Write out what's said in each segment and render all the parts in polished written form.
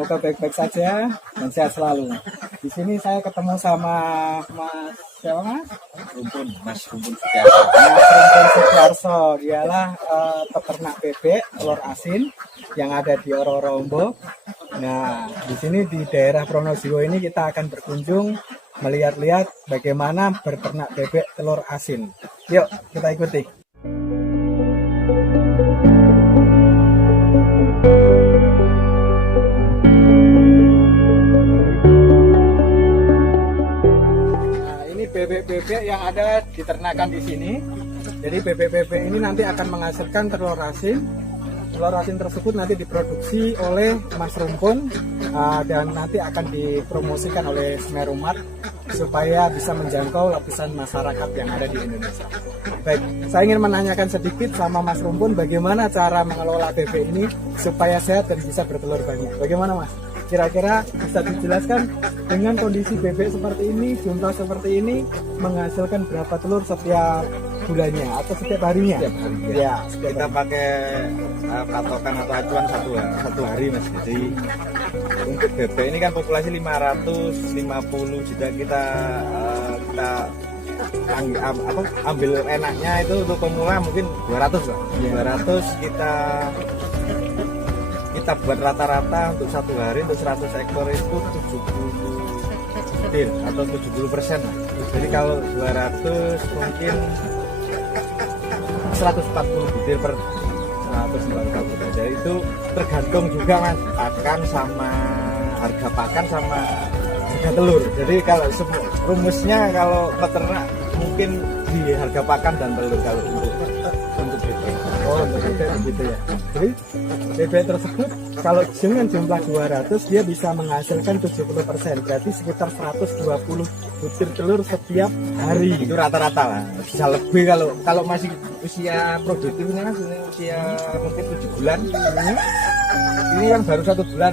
semoga baik-baik saja dan sehat selalu. Di sini saya ketemu sama Mas siapa Mas? Mas Rumpun Setiarso. Mas Rumpun Setiarso, dialah peternak bebek telur asin yang ada di Ororombo. Nah, di sini di daerah Pronojiwo ini kita akan berkunjung melihat-lihat bagaimana berternak bebek telur asin. Yuk, kita ikuti. Nah, ini bebek-bebek yang ada diternakan di sini. Jadi bebek-bebek ini nanti akan menghasilkan telur asin. Telur asin tersebut nanti diproduksi oleh Mas Rumpun dan nanti akan dipromosikan oleh Semerumat supaya bisa menjangkau lapisan masyarakat yang ada di Indonesia. Baik, saya ingin menanyakan sedikit sama Mas Rumpun bagaimana cara mengelola bebek ini supaya sehat dan bisa bertelur banyak. Bagaimana Mas? Kira-kira bisa dijelaskan dengan kondisi bebek seperti ini, jumlah seperti ini, menghasilkan berapa telur setiap bulannya atau setiap harinya? Setiap hari Ya, kita pakai patokan atau acuan satu hari Mas. Jadi untuk bebek ini kan populasi 550 juta, kita ambil enaknya itu untuk pemula mungkin 200 lah. 200 kita buat rata-rata untuk satu hari untuk 100 ekor itu 70 butir atau 70% lah. Jadi kalau 200 mungkin 140 butir per 140 butir. Jadi itu tergantung juga Mas, pakan sama harga pakan sama harga telur. Jadi kalau rumusnya kalau peternak mungkin di harga pakan dan telur kalau untuk bebek. Oh, bebek begitu ya. Jadi bebek tersebut kalau dengan jumlah 200 dia bisa menghasilkan 70%, berarti sekitar 120 butir telur setiap hari. Itu rata-rata lah, bisa lebih kalau masih usia produktifnya kan usia mungkin 7 bulan. Ini kan baru 1 bulan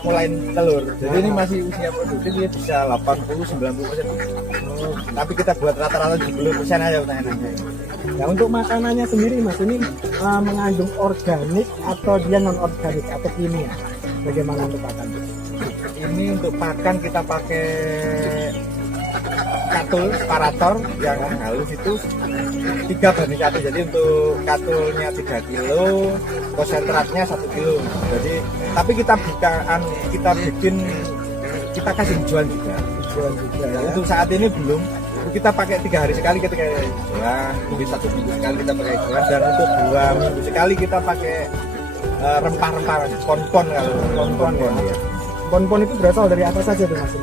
mulai telur, jadi ini masih usia produktif, dia bisa 80-90%. Tapi kita buat rata-rata 70% aja pertanyaannya. Nah, untuk makanannya sendiri Mas, ini mengandung organik atau dia non organik atau kimia? Bagaimana untuk pakan? Ini untuk pakan kita pakai katul parator yang halus itu 3:1. Jadi untuk katulnya 3 kilo, konsentratnya 1 kilo. Jadi tapi kita kasih jual juga. Ya. Untuk saat ini belum. Kita pakai 3 hari sekali ketika jualan, mungkin 1 minggu sekali kita pakai jualan, dan untuk 2 minggu sekali kita pakai rempah-rempah pon-pon. Kalau pon-pon ya. Pon-pon itu berasal dari apa saja tuh Mas?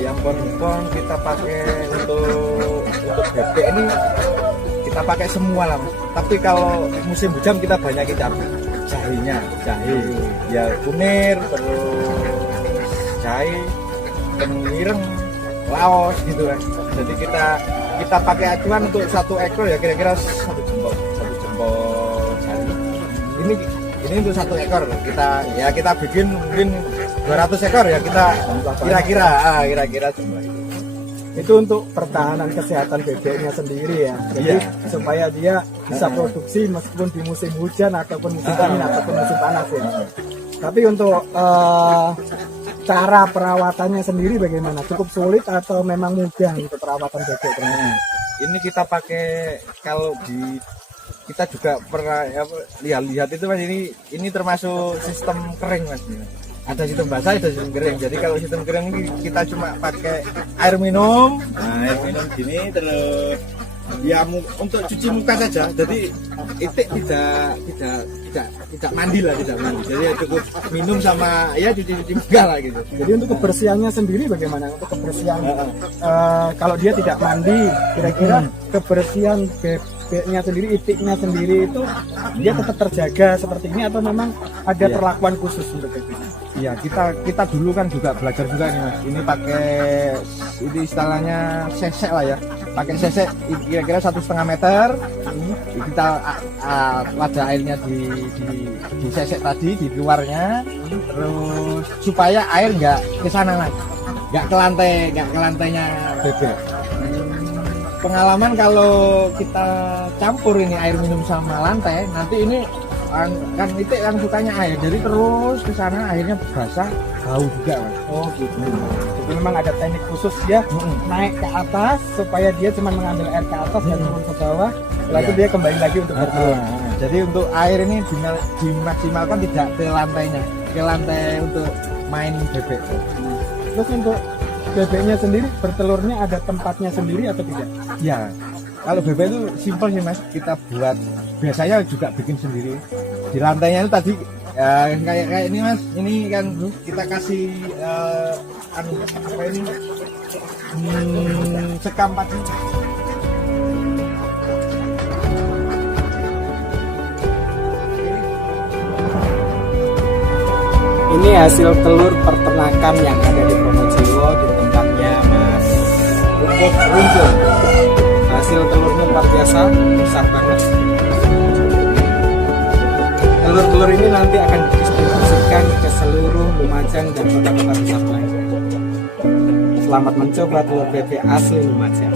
Yang pon-pon kita pakai untuk bebek ini kita pakai semua lah. Tapi kalau musim hujan kita banyak jahe ya, kunir, terus jahe, kemireng, laos gitu kan. Jadi kita pakai acuan untuk 1 ekor ya kira-kira 1 jempol jari. Ini untuk 1 ekor kita bikin mungkin 200 ekor ya, kita kira-kira jumlah itu. Itu untuk pertahanan kesehatan bebeknya sendiri ya. Jadi supaya dia bisa produksi meskipun di musim hujan ataupun musim dingin ataupun musim panas ya. Tapi untuk cara perawatannya sendiri bagaimana? Cukup sulit atau memang mudah untuk perawatan bebek? Ini kita pakai kita juga pernah lihat itu Mas, ini termasuk sistem kering Mas. Ada sistem basah, ada sistem kering. Jadi kalau sistem kering ini kita cuma pakai air minum. Nah, air minum gini terus ya untuk cuci muka saja. Jadi itik tidak mandi. Jadi ya cukup minum sama ya cuci muka lah gitu. Jadi untuk kebersihannya sendiri bagaimana? Untuk kebersihan kalau dia tidak mandi, kira-kira kebersihan bebeknya sendiri, itiknya sendiri itu dia tetap terjaga seperti ini atau memang ada perlakuan khusus untuk bebeknya? Iya, kita dulu kan juga belajar juga nih Mas. Ini pakai ini istilahnya sesek lah ya. Pakai sesek kira-kira 1,5 meter. Kita wadah airnya di sesek tadi di luarnya. Terus supaya air nggak ke sana lagi. Nggak ke lantainya bebek. Pengalaman kalau kita campur ini air minum sama lantai, nanti ini kan itu yang sukanya air, jadi terus ke sana airnya basah, bau juga mas. Oh gitu. Jadi memang ada teknik khusus dia naik ke atas supaya dia cuma mengambil air ke atas dan turun ke bawah. Setelah itu Iya. dia kembali lagi untuk bertelur. Jadi untuk air ini dimaksimalkan tidak ke lantainya, ke lantai untuk main bebek. Terus untuk bebeknya sendiri bertelurnya ada tempatnya sendiri atau tidak? Ya, kalau bebek itu simpel sih mas, kita buat biasanya juga bikin sendiri. Di lantainya itu tadi kayak ini mas, ini kan kita kasih apa ini sekam padi. Ini hasil telur peternakan yang ada di Pronojiwo di tempatnya Mas Pupuk Runcul. Hasil telurnya luar biasa, besar banget. Telur-telur ini nanti akan didistribusikan ke seluruh Lumajang dan kota-kota besar lainnya. Selamat mencoba telur bebek asli Lumajang.